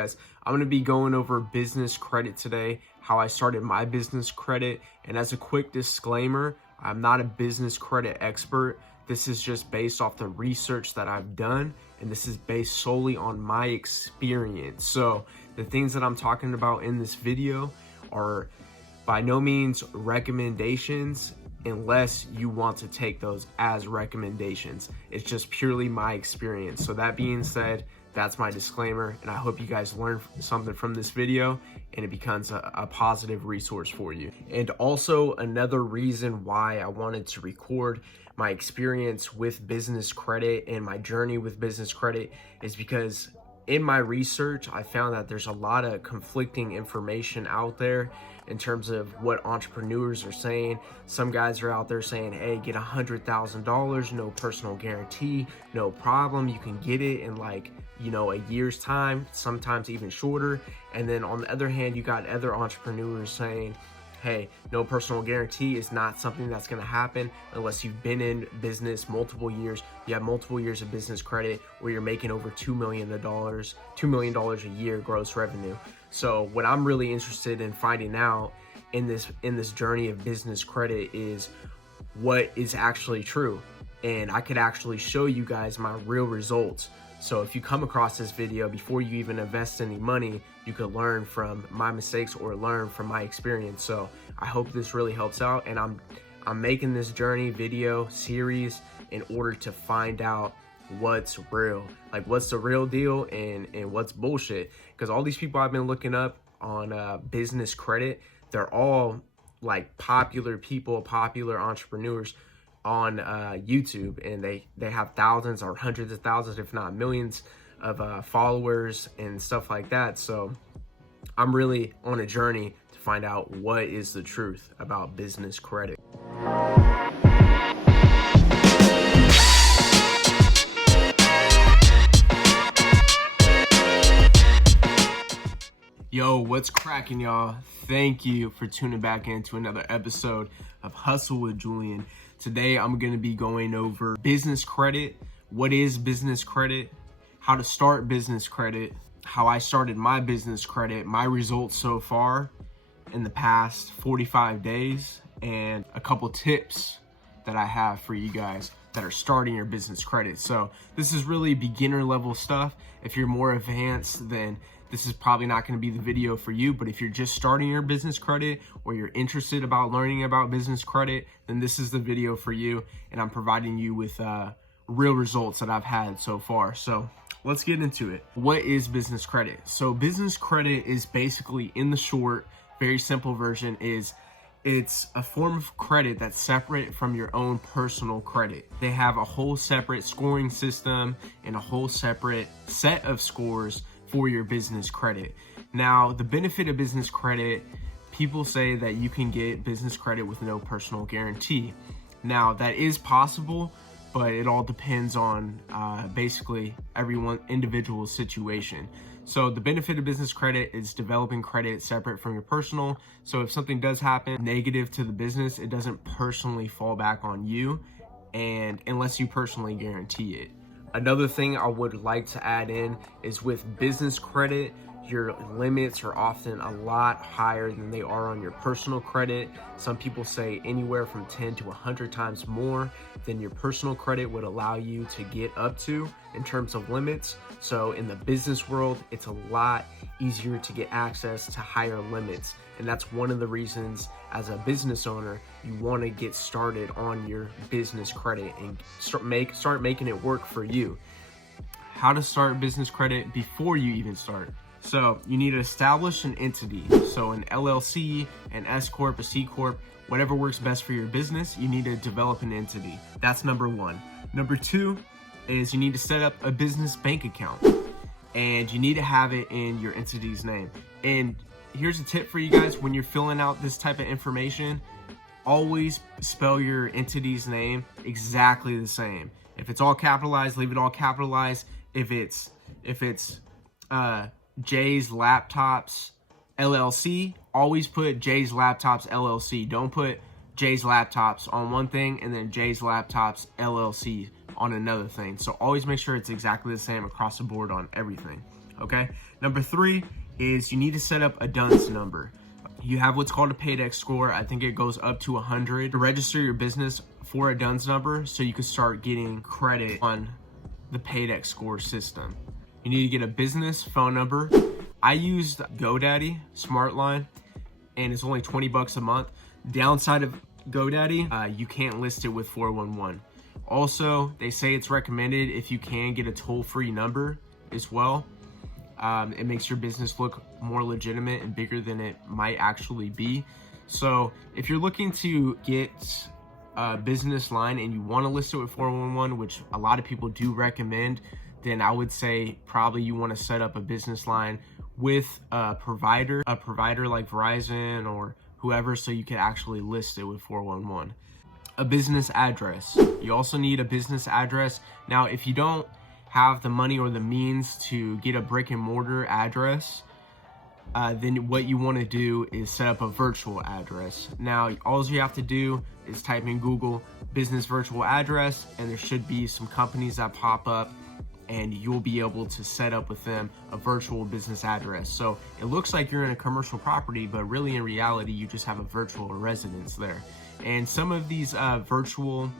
Guys, I'm going to be going over business credit today, how I started my business credit. And as a quick disclaimer, I'm not a business credit expert. This is just based off the research that I've done, and this is based solely on my experience. So the things that I'm talking about in this video are by no means recommendations unless you want to take those as recommendations. It's just purely my experience. So that being said, that's my disclaimer, and I hope you guys learn something from this video and it becomes a positive resource for you. And also another reason why I wanted to record my experience with business credit and my journey with business credit is because in my research, I found that there's a lot of conflicting information out there in terms of what entrepreneurs are saying. Some guys are out there saying, hey, get $100,000, no personal guarantee, no problem. You can get it in a year's time, sometimes even shorter. And then on the other hand, you got other entrepreneurs saying, hey, no personal guarantee is not something that's going to happen unless you've been in business multiple years, you have multiple years of business credit, or you're making over $2 million a year gross revenue. So what I'm really interested in finding out in this journey of business credit is what is actually true. And I could actually show you guys my real results. So if you come across this video before you even invest any money, you could learn from my mistakes or learn from my experience. So I hope this really helps out, and I'm making this journey video series in order to find out what's real, like what's the real deal and what's bullshit. Because all these people I've been looking up on business credit, they're all like popular people, popular entrepreneurs on YouTube, and they have thousands or hundreds of thousands, if not millions of followers and stuff like that. So I'm really on a journey to find out what is the truth about business credit. Yo, what's cracking, y'all? Thank you for tuning back into another episode of Hustle with Julian. Today, I'm going to be going over business credit. What is business credit? How to start business credit, how I started my business credit, my results so far in the past 45 days, and a couple tips that I have for you guys that are starting your business credit. So this is really beginner level stuff. If you're more advanced, then this is probably not going to be the video for you. But if you're just starting your business credit, or you're interested about learning about business credit, then this is the video for you. And I'm providing you with real results that I've had so far. So let's get into it. What is business credit? So business credit is basically, in the short, very simple version, is it's a form of credit that's separate from your own personal credit. They have a whole separate scoring system and a whole separate set of scores for your business credit. Now, the benefit of business credit, people say that you can get business credit with no personal guarantee. Now, that is possible, but it all depends on basically individual's situation. So the benefit of business credit is developing credit separate from your personal. So if something does happen negative to the business, it doesn't personally fall back on you, and unless you personally guarantee it. Another thing I would like to add in is with business credit, your limits are often a lot higher than they are on your personal credit. Some people say anywhere from 10 to 100 times more than your personal credit would allow you to get up to in terms of limits. So in the business world, it's a lot easier to get access to higher limits. And that's one of the reasons, as a business owner, you want to get started on your business credit and start making it work for you. How to start business credit before you even start. So you need to establish an entity. So an LLC, an S Corp, a C Corp, whatever works best for your business, you need to develop an entity. That's number one. Number two is you need to set up a business bank account, and you need to have it in your entity's name. And here's a tip for you guys: when you're filling out this type of information, always spell your entity's name exactly the same. If it's all capitalized, leave it all capitalized. If it's Jay's Laptops LLC, always put Jay's Laptops LLC. Don't put Jay's Laptops on one thing and then Jay's Laptops LLC on another thing. So always make sure it's exactly the same across the board on everything. okay? Number 3 is you need to set up a DUNS number. You have what's called a paydex score. I think it goes up to 100 to register your business for a DUNS number so you can start getting credit on the paydex score system. You need to get a business phone number. I used GoDaddy Smartline, and it's only 20 bucks a month. Downside of GoDaddy, you can't list it with 411. Also, they say it's recommended if you can get a toll-free number as well. It makes your business look more legitimate and bigger than it might actually be. So if you're looking to get a business line and you want to list it with 411, which a lot of people do recommend, then I would say probably you want to set up a business line with a provider like Verizon or whoever, so you can actually list it with 411. A business address. You also need a business address. Now, if you don't have the money or the means to get a brick and mortar address, then what you want to do is set up a virtual address. Now, all you have to do is type in Google business virtual address, and there should be some companies that pop up, and you'll be able to set up with them a virtual business address. So it looks like you're in a commercial property, but really in reality, you just have a virtual residence there. And some of these virtual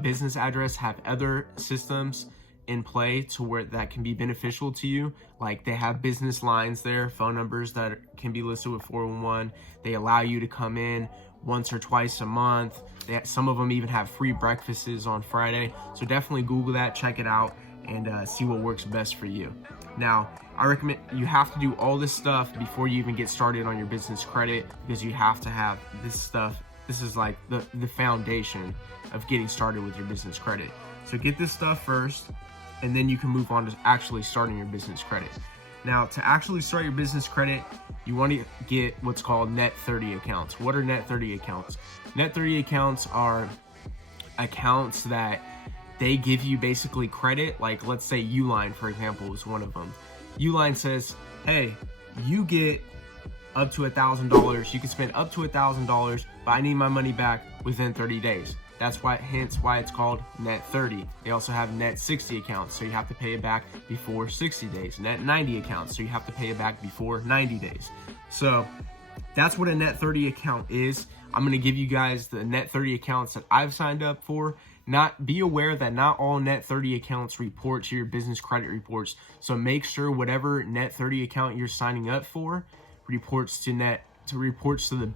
business address have other systems in play to where that can be beneficial to you. Like they have business lines there, phone numbers that can be listed with 411. They allow you to come in once or twice a month. Some of them even have free breakfasts on Friday. So definitely Google that, check it out, and see what works best for you. Now, I recommend you have to do all this stuff before you even get started on your business credit, because you have to have this stuff. This is like the foundation of getting started with your business credit. So get this stuff first, and then you can move on to actually starting your business credit. Now, to actually start your business credit, you want to get what's called net 30 accounts. What are net 30 accounts? Net 30 accounts are accounts that they give you basically credit. Like let's say Uline, for example, is one of them. Uline says, hey, you get up to $1,000. You can spend up to $1,000, but I need my money back within 30 days. That's why, hence why it's called net 30. They also have net 60 accounts, so you have to pay it back before 60 days. Net 90 accounts, so you have to pay it back before 90 days. So that's what a net 30 account is. I'm gonna give you guys the net 30 accounts that I've signed up for. Be aware that not all net 30 accounts report to your business credit reports. So make sure whatever net 30 account you're signing up for reports to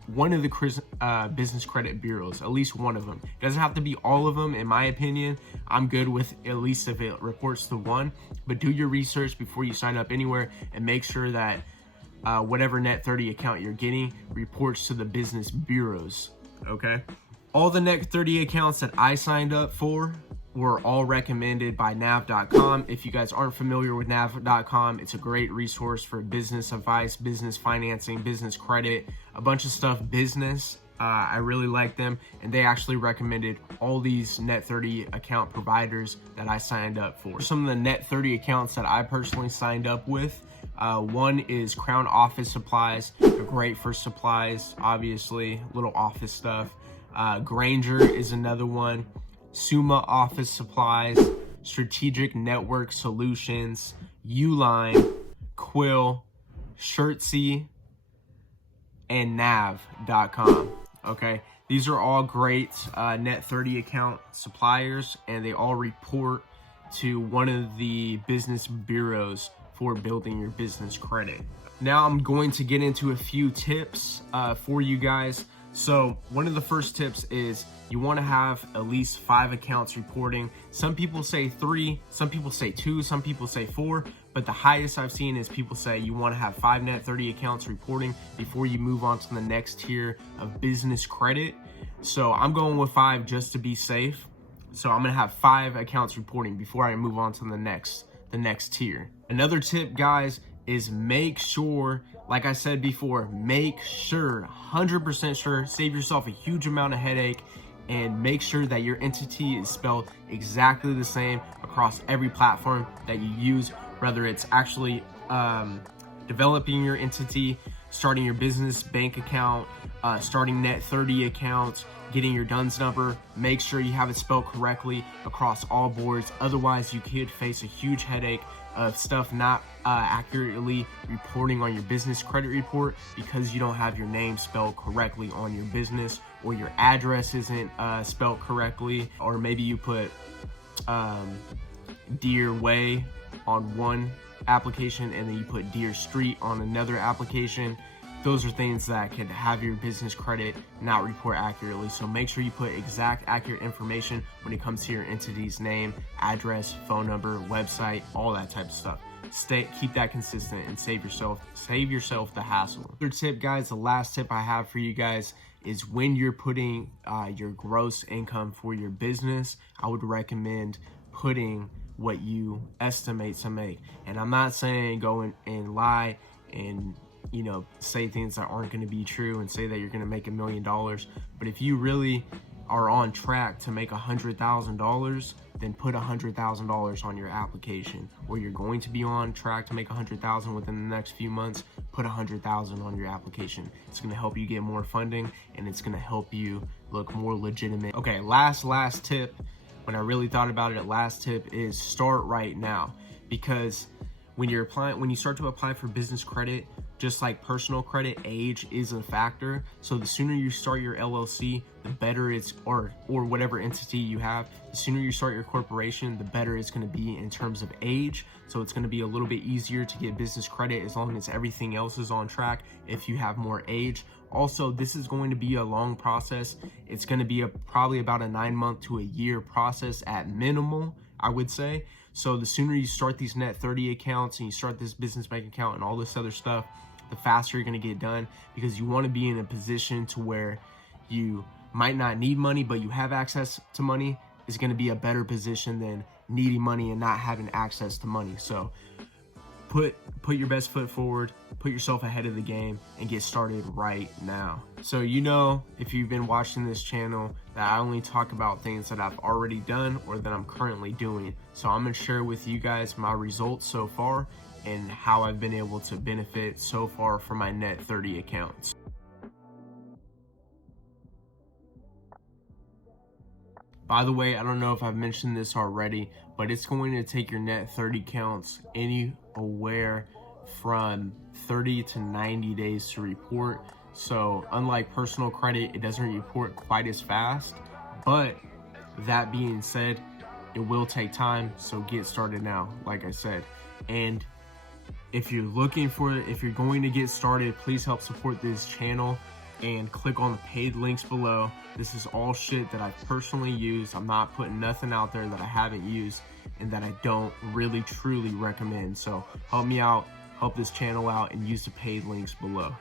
one of the business credit bureaus, at least one of them. It doesn't have to be all of them, in my opinion. I'm good with at least if it reports to one, but do your research before you sign up anywhere and make sure that whatever net 30 account you're getting reports to the business bureaus, okay? All the net 30 accounts that I signed up for were all recommended by nav.com. If you guys aren't familiar with nav.com, it's a great resource for business advice, business financing, business credit, a bunch of stuff business. I really like them, and they actually recommended all these net 30 account providers that I signed up for. Some of the net 30 accounts that I personally signed up with, one is Crown Office Supplies. They're great for supplies, obviously, little office stuff. Granger is another one. Summa Office Supplies, Strategic Network Solutions, Uline, Quill, Shirtsy, and nav.com. Okay, these are all great net 30 account suppliers, and they all report to one of the business bureaus for building your business credit. Now I'm going to get into a few tips for you guys. So one of the first tips is you want to have at least 5 accounts reporting. Some people say 3, some people say 2, some people say 4, but the highest I've seen is people say you want to have 5 net 30 accounts reporting before you move on to the next tier of business credit. So I'm going with 5 just to be safe. So I'm going to have 5 accounts reporting before I move on to the next tier. Another tip, guys, is make sure, like I said before, make sure, 100% sure, save yourself a huge amount of headache, and make sure that your entity is spelled exactly the same across every platform that you use, whether it's actually developing your entity, starting your business bank account, starting net 30 accounts, getting your DUNS number. Make sure you have it spelled correctly across all boards. Otherwise, you could face a huge headache of stuff not accurately reporting on your business credit report because you don't have your name spelled correctly on your business, or your address isn't spelled correctly, or maybe you put Dear Way on one application and then you put Dear Street on another application. Those are things that could have your business credit not report accurately. So make sure you put exact, accurate information when it comes to your entity's name, address, phone number, website, all that type of stuff. Keep that consistent and save yourself the hassle. Third tip, guys, the last tip I have for you guys is when you're putting your gross income for your business, I would recommend putting what you estimate to make. And I'm not saying go and lie and say things that aren't going to be true and say that you're going to make $1 million. But if you really are on track to make $100,000, then put $100,000 on your application. Or you're going to be on track to make $100,000 within the next few months, put $100,000 on your application. It's going to help you get more funding, and it's going to help you look more legitimate. Okay, last tip. When I really thought about it, last tip is start right now. Because when you start to apply for business credit, just like personal credit, age is a factor. So the sooner you start your LLC, the better it's, or whatever entity you have, the sooner you start your corporation, the better it's going to be in terms of age. So it's going to be a little bit easier to get business credit as long as everything else is on track if you have more age. Also, this is going to be a long process. It's going to be probably about a 9-month to a year process at minimal, I would say. So the sooner you start these net 30 accounts and you start this business bank account and all this other stuff, the faster you're going to get done, because you want to be in a position to where you might not need money, but you have access to money. Is going to be a better position than needing money and not having access to money. So put your best foot forward, put yourself ahead of the game, and get started right now. So if you've been watching this channel, that I only talk about things that I've already done or that I'm currently doing. So I'm going to share with you guys my results so far and how I've been able to benefit so far from my net 30 accounts. By the way, I don't know if I've mentioned this already, but it's going to take your net 30 counts anywhere from 30 to 90 days to report. So unlike personal credit, it doesn't report quite as fast. But that being said, it will take time. So get started now, like I said. And if you're going to get started, please help support this channel and click on the paid links below. This is all shit that I've personally used. I'm not putting nothing out there that I haven't used and that I don't really truly recommend. So help me out, help this channel out, and use the paid links below.